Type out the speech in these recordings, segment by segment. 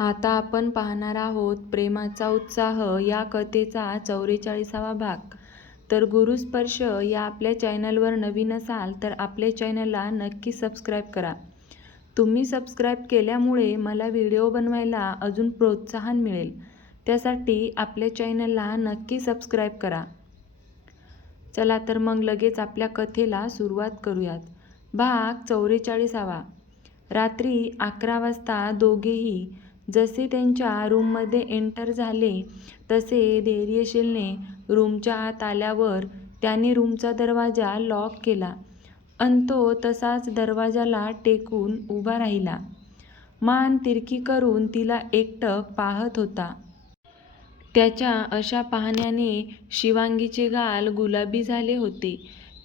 आता आपण पाहणार आहोत प्रेमाचा उत्साह या कथेचा चौवेचाळीसावा भाग. तर गुरुस्पर्श या आपल्या चॅनलवर नवीन असाल तर आपल्या चॅनलला नक्की सबस्क्राईब करा. तुम्ही सबस्क्राईब केल्यामुळे मला व्हिडिओ बनवायला अजून प्रोत्साहन मिळेल. त्यासाठी आपल्या चॅनलला नक्की सबस्क्राईब करा. चला तर मग लगेच आपल्या कथेला सुरुवात करूयात. भाग चौवेचाळीसावा. रात्री अकरा वाजता दोघेही जसे त्यांच्या रूममध्ये एंटर झाले तसे धैर्यशीलने रूमच्या आत आल्यावर त्याने रूमचा दरवाजा लॉक केला अन तो तसाच दरवाजाला टेकून उभा राहिला. मान तिरकी करून तिला एकटक पाहत होता. त्याच्या अशा पाहण्याने शिवांगीचे गाल गुलाबी झाले होते.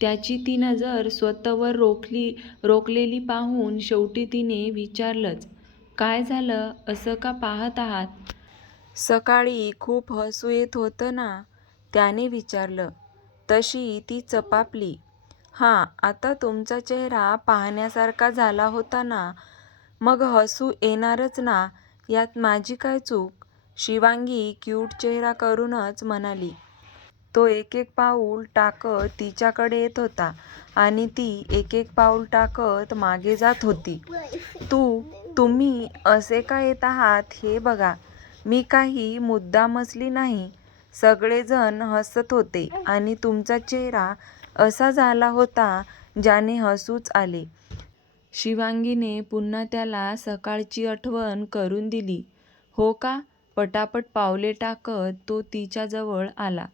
त्याची ती नजर स्वतःवर रोखली रोखलेली पाहून शेवटी तिने विचारलंच काय झालं? असं का पाहत आहात? सकाळी खूप हसू येत होतं ना त्याने विचारलं. तशी ती चपापली. हां आता तुमचा चेहरा पाहण्यासारखा झाला होता ना. मग हसू येणारच ना यात माझी काय चूक? शिवांगी क्यूट चेहरा करूनच म्हणाली. तो एक एक पाऊल टाकत तिच्याकडे येत होता आणि ती एक एक पाऊल टाकत मागे जात होती. तू तुम्ही असे का येत आहात हे बघा. मी काही मुद्दामचली नाही. सगळेजण हसत होते आणि तुमचा चेहरा असा झाला होता ज्याने हसूच आले. शिवांगीने पुन्हा त्याला सकाळची आठवण करून दिली. हो का? पटापट पावले टाकत तो तिच्याजवळ आला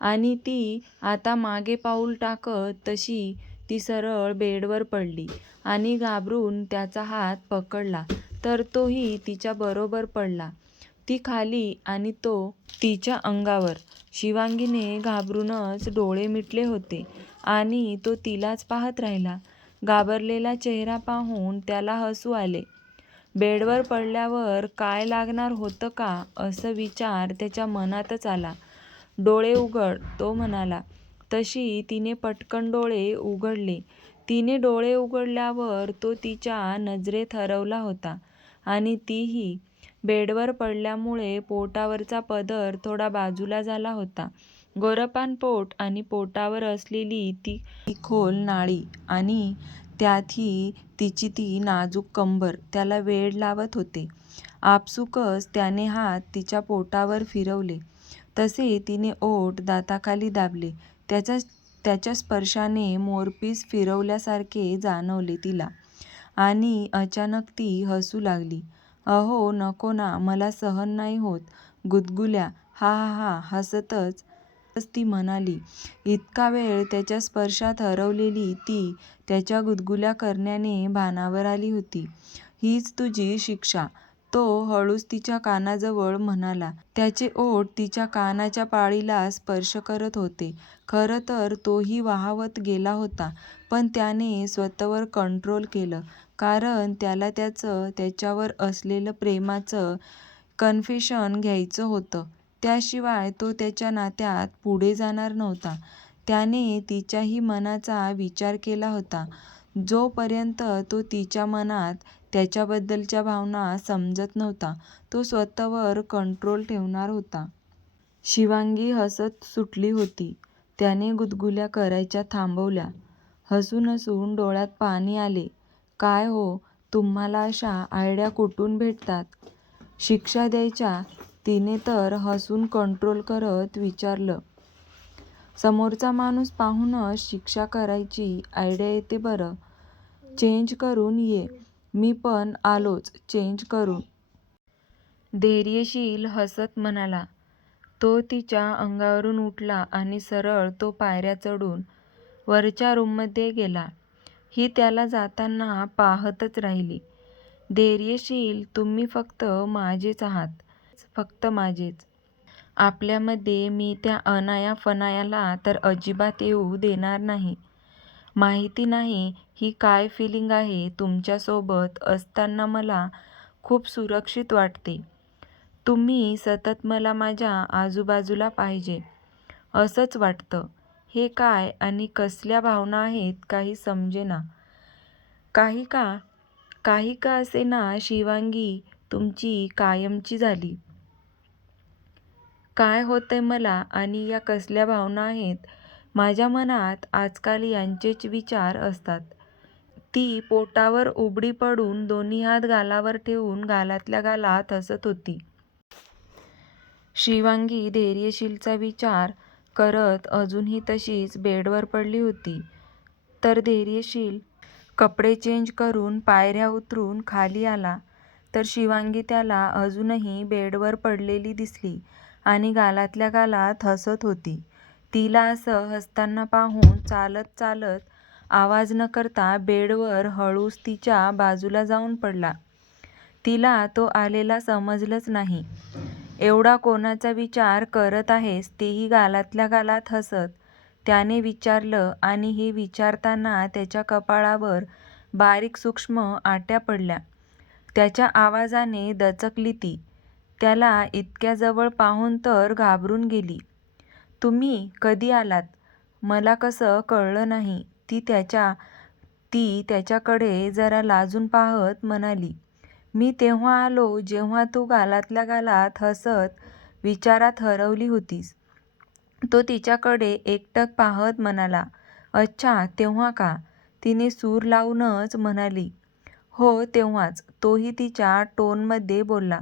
आणि ती आता मागे पाऊल टाकत तशी ती सरळ बेडवर पडली आणि घाबरून त्याचा हात पकडला तर तोही तिच्याबरोबर पडला. ती खाली आणि तो तिच्या अंगावर. शिवांगीने घाबरूनच डोळे मिटले होते आणि तो तिलाच पाहत राहिला. घाबरलेला चेहरा पाहून त्याला हसू आले. बेडवर पडल्यावर काय लागणार होतं का? असं विचार त्याच्या मनातच आला. डोळे उघड तो म्हणाला तशी तिने पटकन डोळे उघडले. तिने डोळे उघडल्यावर तो तिच्या नजरेत हरवला होता आणि तीही बेडवर पडल्यामुळे पोटावरचा पदर थोडा बाजूला झाला होता. गोरपान पोट आणि पोटावर असलेली ती खोल नाळी आणि त्यातही तिची ती नाजूक कंबर त्याला वेड लावत होते. आपसुकच त्याने हात तिच्या पोटावर फिरवले. तसे तिने ओठ दाताखाली दाबले. त्याच्या त्याच्या स्पर्शाने मोरपीस फिरवल्यासारखे जाणवले तिला. आणि अचानक ती हसू लागली. अहो नको ना मला सहन नाही होत. गुदगुल्या हा हा हा हसतच ती म्हणाली. इतका वेळ त्याच्या स्पर्शात हरवलेली ती त्याच्या गुदगुल्या करण्याने भानावर आली होती. हीच तुझी शिक्षा. तो हळूच तिच्या कानाजवळ म्हणाला. त्याचे ओठ तिच्या कानाच्या पाळीला स्पर्श करत होते. खरं तर तोही वाहावत गेला होता पण त्याने स्वतःवर कंट्रोल केलं. कारण त्याला त्याचं त्याच्यावर असलेलं प्रेमाचं कन्फेशन घ्यायचं होतं. त्याशिवाय तो त्याच्या नात्यात पुढे जाणार नव्हता. त्याने तिच्याही मनाचा विचार केला होता. जोपर्यंत तो तिच्या मनात त्याच्याबद्दलच्या भावना समजत नव्हता. तो स्वतःवर कंट्रोल ठेवणार होता. शिवांगी हसत सुटली होती. त्याने गुदगुल्या करायच्या थांबवल्या. हसून हसून डोळ्यात पाणी आले. काय हो तुम्हाला अशा आयडिया कुठून भेटतात? शिक्षा द्यायच्या. तिने तर हसून कंट्रोल करत विचारलं. समोरचा माणूस पाहूनच शिक्षा करायची आयडिया येते बरं. चेंज करून ये. मी पण आलोच चेंज करून. धैर्यशील हसत म्हणाला. तो तिच्या अंगावरून उठला आणि सरळ तो पायऱ्या चढून वरच्या रूममध्ये गेला. ही त्याला जाताना पाहतच राहिली. धैर्यशील तुम्ही फक्त माझेच आहात. फक्त माझेच. आपल्यामध्ये मी त्या अनाया फनायाला तर अजिबात येऊ देणार नाही. माहिती नाही ही काय फिलिंग आहे तुमच्यासोबत असताना मला खूप सुरक्षित वाटते. तुम्ही सतत मला माझ्या आजूबाजूला पाहिजे. असंच वाटतं. हे काय आणि कसल्या भावना आहेत काही समजेना. काही का? काही का असेना शिवांगी तुमची कायमची झाली. काय होतंय मला आणि या कसल्या भावना आहेत माझ्या मनात आजकाल यांचेच विचार असतात. ती पोटावर उबडी पडून दोन्ही हात गालावर ठेवून गालातल्या गालात हसत होती. शिवांगी धैर्यशीलचा विचार करत अजूनही तशीच बेडवर पडली होती. तर धैर्यशील कपडे चेंज करून पायऱ्या उतरून खाली आला तर शिवांगी त्याला अजूनही बेडवर पडलेली दिसली आणि गालातल्या गालात हसत होती. तिला असं हसताना पाहून चालत चालत आवाज न करता बेडवर हळूच तिच्या बाजूला जाऊन पडला. तिला तो आलेला समजलंच नाही. एवढा कोणाचा विचार करत आहेस तेही गालातल्या गालात हसत त्याने विचारलं आणि हे विचारताना त्याच्या कपाळावर बारीक सूक्ष्म आट्या पडल्या. त्याच्या आवाजाने दचकली ती. त्याला इतक्या जवळ पाहून तर घाबरून गेली. तुम्ही कधी आलात? मला कसं कळलं नाही ती त्याच्या ती त्याच्याकडे जरा लाजून पाहत म्हणाली. मी तेव्हा आलो जेव्हा तू गालातल्या गालात हसत विचारात हरवली होतीस. तो तिच्याकडे एकटक पाहत म्हणाला. अच्छा तेव्हा का? तिने सूर लावूनच म्हणाली. हो तेव्हाच. तोही तिच्या टोनमध्ये बोलला.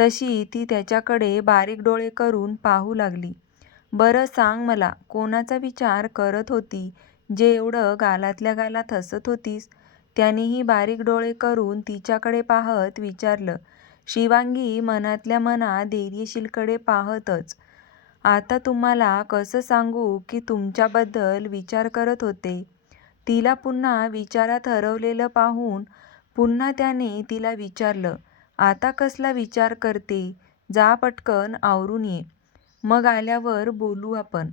तशी ती त्याच्याकडे बारीक डोळे करून पाहू लागली. बरं सांग मला कोणाचा विचार करत होती जे एवढं गालातल्या गालात हसत होतीस? त्यानेही बारीक डोळे करून तिच्याकडे पाहत विचारलं. शिवांगी मनातल्या मनात धैर्यशीलकडे पाहतच. आता तुम्हाला कसं सांगू की तुमच्याबद्दल विचार करत होते? तिला पुन्हा विचारात हरवलेलं पाहून पुन्हा त्याने तिला विचारलं. आता कसला विचार करते? जा पटकन आवरून ये. मग आल्यावर बोलू आपण.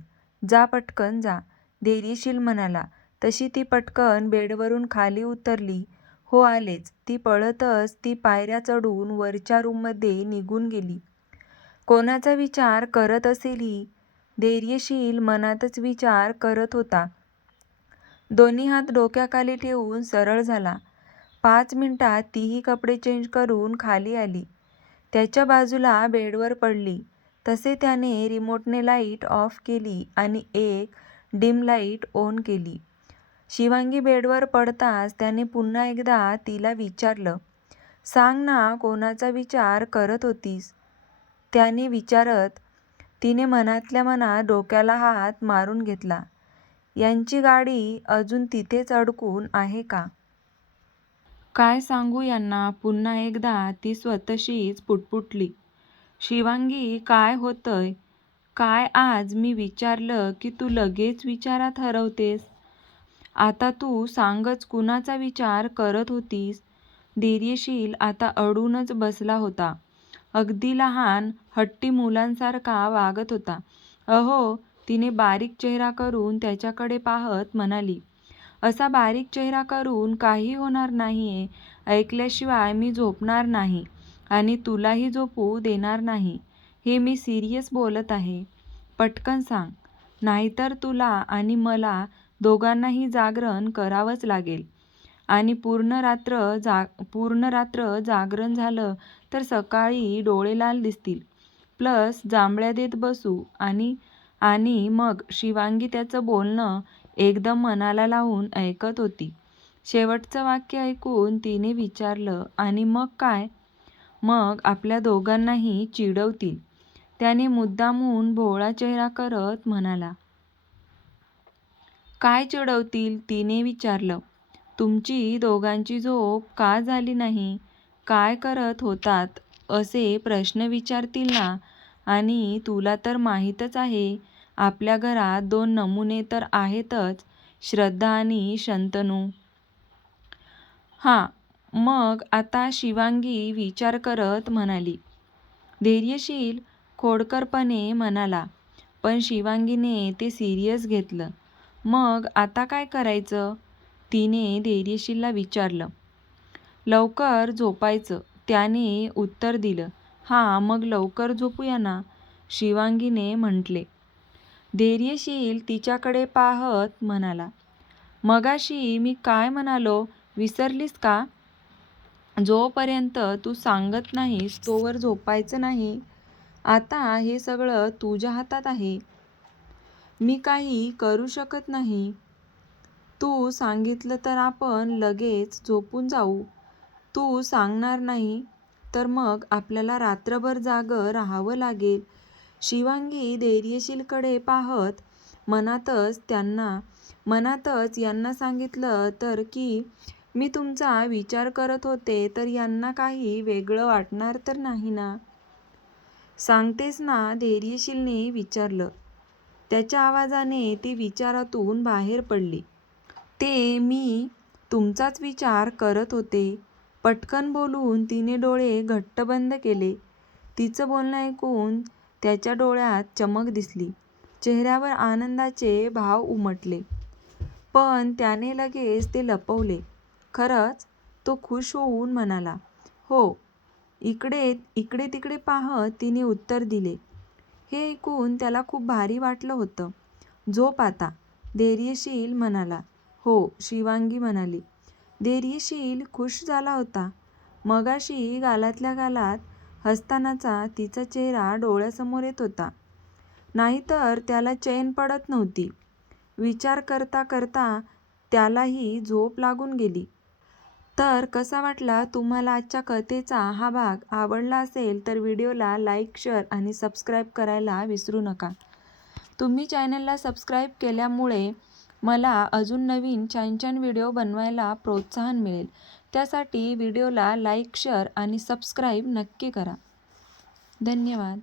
जा पटकन जा. धैर्यशील म्हणाला. तशी ती पटकन बेडवरून खाली उतरली. हो आलेच. ती पळतच ती पायऱ्या चढून वरच्या रूममध्ये निघून गेली. कोणाचा विचार करत असेल ही? धैर्यशील मनातच विचार करत होता. दोन्ही हात डोक्याखाली ठेवून सरळ झाला. पाच मिनिटात तीही कपडे चेंज करून खाली आली. त्याच्या बाजूला बेडवर पडली. तसे त्याने रिमोटने लाइट ऑफ केली आणि एक डिम लाइट ऑन केली. शिवांगी बेडवर पडताच त्याने पुन्हा एकदा तिला विचारलं. सांग ना कोणाचा विचार करत होतीस? त्याने विचारत तिने मनातल्या मनात डोक्याला हात मारून घेतला. यांची गाडी अजून तिथेच अडकून आहे का? काय सांगू यांना पुन्हा एकदा ती स्वतशीच पुटपुटली. शिवांगी काय होतंय? काय आज मी विचारलं की तू लगेच विचारात हरवतेस? आता तू सांगच कुणाचा विचार करत होतीस? धैर्यशील आता अडूनच बसला होता. अगदी लहान हट्टी मुलांसारखा वागत होता. अहो तिने बारीक चेहरा करून त्याच्याकडे पाहत म्हणाली. असा बारीक चेहरा करून काही होणार नाहीये. ऐकल्याशिवाय मी झोपणार नाही आणि तुलाही झोपू देणार नाही. हे मी सिरियस बोलत आहे. पटकन सांग. नाहीतर तुला आणि मला दोघांनाही जागरण करावंच लागेल आणि पूर्ण रात्र जा पूर्ण रात्र जागरण झालं तर सकाळी डोळे लाल दिसतील प्लस जांभळ्या देत बसू आणि आणि मग शिवांगी त्याचं बोलणं एकदम मनाला लावून ऐकत होती. शेवटचं वाक्य ऐकून तिने विचारलं आणि मग काय? मग आपल्या दोघांनाही चिडवतील. त्याने मुद्दामहून भोळा चेहरा करत म्हणाला. काय चिडवतील? तिने विचारलं. तुमची दोघांची झोप का झाली नाही? काय करत होतात असे प्रश्न विचारतील ना? आणि तुला तर माहीतच आहे आपल्या घरात दोन नमुने तर आहेतच श्रद्धा आणि शंतनू. हां मग आता शिवांगी विचार करत म्हणाली. धैर्यशील खोडकरपणे म्हणाला. पण शिवांगीने ते सिरियस घेतलं. मग आता काय करायचं? तिने धैर्यशीलला विचारलं. लवकर झोपायचं त्याने उत्तर दिलं. हां मग लवकर झोपूया ना? शिवांगीने म्हटले. धैर्यशील तिच्याकडे पाहत म्हणाला. मगाशी मी काय म्हणालो विसरलीस का? जोपर्यंत तू सांगत नाहीस तोवर झोपायचं नाही. आता हे सगळं तुझ्या हातात आहे. मी काही करू शकत नाही. तू सांगितलं तर आपण लगेच झोपून जाऊ. तू सांगणार नाही तर मग आपल्याला रात्रभर जागं राहावं लागेल. शिवांगी धैर्यशीलकडे पाहत मनातच त्यांना मनातच यांना सांगितलं तर की मी तुमचा विचार करत होते तर यांना काही वेगळं वाटणार तर नाही ना? सांगतेस ना धैर्यशीलने विचारलं. त्याच्या आवाजाने ती विचारातून बाहेर पडली. ते मी तुमचाच विचार करत होते. पटकन बोलून तिने डोळे घट्ट बंद केले. तिचं बोलणं ऐकून त्याच्या डोळ्यात चमक दिसली. चेहऱ्यावर आनंदाचे भाव उमटले. पण त्याने लगेच ते लपवले. खरंच तो खुश होऊन म्हणाला हो इकडे इकडे तिकडे पाहत तिने उत्तर दिले. हे ऐकून त्याला खूप भारी वाटलं होतं. झोप आता धैर्यशील म्हणाला. हो शिवांगी म्हणाली. धैर्यशील खुश झाला होता. मगाशी गालातल्या गालात हसतानाचा तिचा चेहरा डोळ्यासमोर येत होता. नाहीतर त्याला चैन पडत नव्हती. विचार करता करता त्यालाही झोप लागून गेली. तर कसा वाटला तुम्हाला आजच्या कथेचा हा भाग? आवडला असेल तर व्हिडिओला लाईक शेअर आणि सबस्क्राईब करायला विसरू नका. तुम्ही चॅनलला सबस्क्राईब केल्यामुळे मला अजून नवीन छान छान व्हिडिओ बनवायला प्रोत्साहन मिळेल. त्यासाठी व्हिडिओला लाईक शेअर आणि सबस्क्राईब नक्की करा. धन्यवाद.